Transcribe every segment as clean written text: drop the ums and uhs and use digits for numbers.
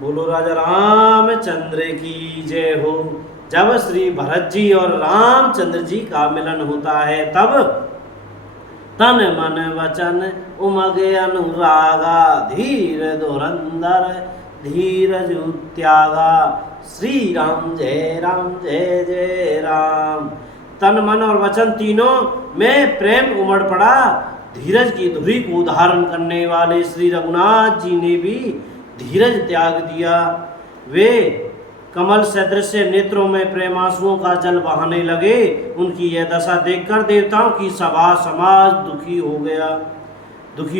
बोलो राजा रामचंद्र की जय हो। जब श्री भरत जी और रामचंद्र जी का मिलन होता है तब तन मन वचन उमगे अनुरागा, धीर धुरंधर धीरज त्यागा। श्री राम जय जय राम। तन मन और वचन तीनों में प्रेम उमड़ पड़ा। धीरज की धुरी को धारण करने वाले श्री रघुनाथ जी ने भी धीरज त्याग दिया। वे कमल सदृश नेत्रों में प्रेमांसुओं का जल बहाने लगे। उनकी यह दशा देखकर देवताओं की सभा समाज दुखी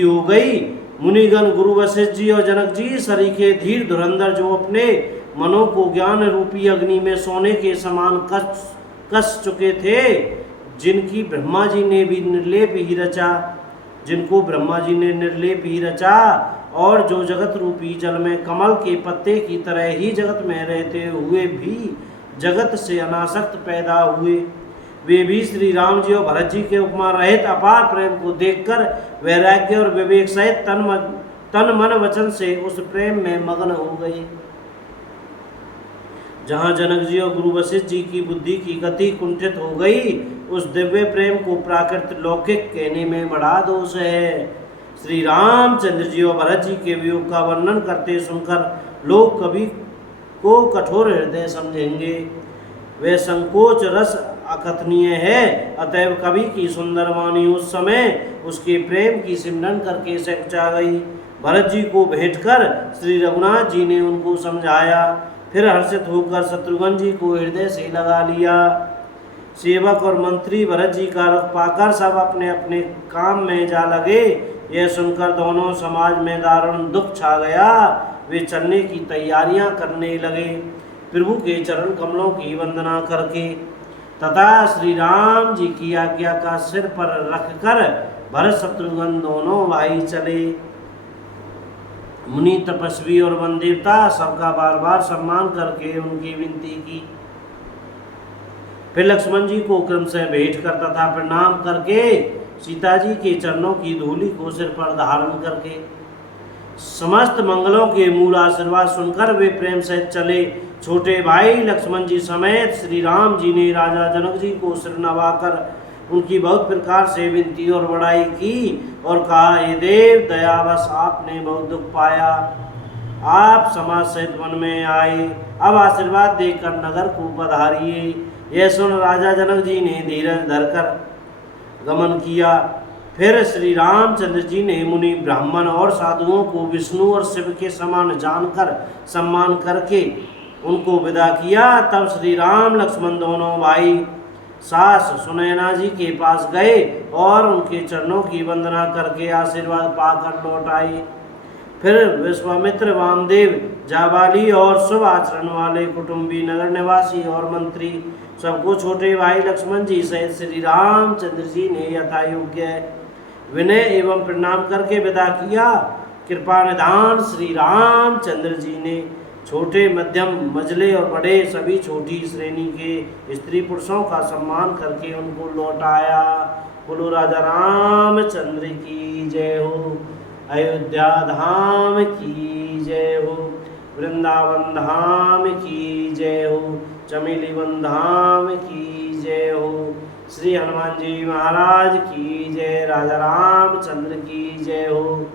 हो गई। मुनिगण गुरु वशिष्ठ जी और जनक जी सरीखे धीर धुरंधर जो अपने मनों को ज्ञान रूपी अग्नि में सोने के समान कस चुके थे, जिनको ब्रह्मा जी ने निर्लेप ही रचा और जो जगत रूपी जल में कमल के पत्ते की तरह ही जगत में रहते हुए भी जगत से अनासक्त पैदा हुए, वे भी श्री राम जी और भरत जी के उपमा रहित अपार प्रेम को देखकर वैराग्य और विवेक सहित तन मन वचन से उस प्रेम में मग्न हो गए। जहाँ जनक जी और गुरु वशिष्ठ जी की बुद्धि की गति कुंठित हो गई, उस दिव्य प्रेम को प्राकृत लौकिक कहने में बड़ा दोष है। श्री रामचंद्र जी और भरत जी के वियोग का वर्णन करते सुनकर लोग कवि को कठोर हृदय समझेंगे। वे संकोच रस अकथनीय है, अतएव कवि की सुंदर वाणी उस समय उसके प्रेम की सिमरन करके सचा गई। भरत जी को भेंट कर श्री रघुनाथ जी ने उनको समझाया, फिर हर्षित होकर शत्रुघ्न जी को हृदय से लगा लिया। सेवक और मंत्री भरत जी का रथ पाकर सब अपने अपने काम में जा लगे। यह सुनकर दोनों समाज में दारुण दुख छा गया। वे चलने की तैयारियां करने लगे, प्रभु के चरण कमलों की वंदना करके तथा श्री राम जी की आज्ञा का सिर पर रखकर भरत शत्रुघ्न दोनों भाई चले। मुनि तपस्वी और वन देवता सबका बार बार सम्मान करके उनकी विनती की। फिर लक्ष्मण जी को क्रम से भेंट कर तथा प्रणाम करके सीता जी के चरणों की धूलि को सिर पर धारण करके समस्त मंगलों के मूल आशीर्वाद सुनकर वे प्रेम से चले। छोटे भाई लक्ष्मण जी समेत श्री राम जी ने राजा जनक जी को सिर नवाकर उनकी बहुत प्रकार से विनती और बड़ाई की और कहा, हे देव दयावश आपने बहुत दुख पाया, आप समाज सहित वन में आए, अब आशीर्वाद देकर नगर को पधारिए। यह सुन राजा जनक जी ने धीरज धरकर गमन किया। फिर श्री रामचंद्र जी ने मुनि ब्राह्मण और साधुओं को विष्णु और शिव के समान जानकर सम्मान करके उनको विदा किया। तब श्री राम लक्ष्मण दोनों भाई सास सुनैना जी के पास गए और उनके चरणों की वंदना करके आशीर्वाद पाकर लौट आए। फिर विश्वामित्र, वामदेव, जाबाली और शुभ आचरण वाले कुटुंबी, नगर निवासी और मंत्री सबको छोटे भाई लक्ष्मण जी सहित श्री रामचंद्र जी ने यथायोग्य विनय एवं प्रणाम करके विदा किया। कृपा निधान श्री रामचंद्र जी ने छोटे, मध्यम, मझले और बड़े सभी छोटी श्रेणी के स्त्री पुरुषों का सम्मान करके उनको लौटाया। बोलो राजा रामचंद्र की जय हो। अयोध्या धाम की जय हो। वृंदावन धाम की जय हो। चमेली वन धाम की जय हो। श्री हनुमान जी महाराज की जय। राजा रामचंद्र की जय हो।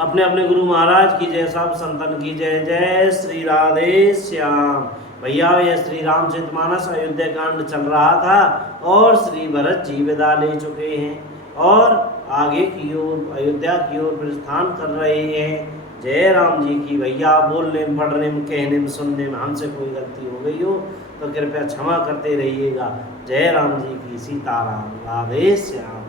अपने अपने गुरु महाराज की जय। सब संतन की जय। जय श्री राधे श्याम। भैया यह श्री रामचरितमानस अयोध्या कांड चल रहा था और श्री भरत जी विदा ले चुके हैं और आगे की ओर अयोध्या की ओर प्रस्थान कर रहे हैं। जय राम जी की। भैया बोलने में, पढ़ने में, कहने में, सुनने में हमसे कोई गलती हो गई हो तो कृपया क्षमा करते रहिएगा। जय राम जी की। सीताराम। राधे श्याम।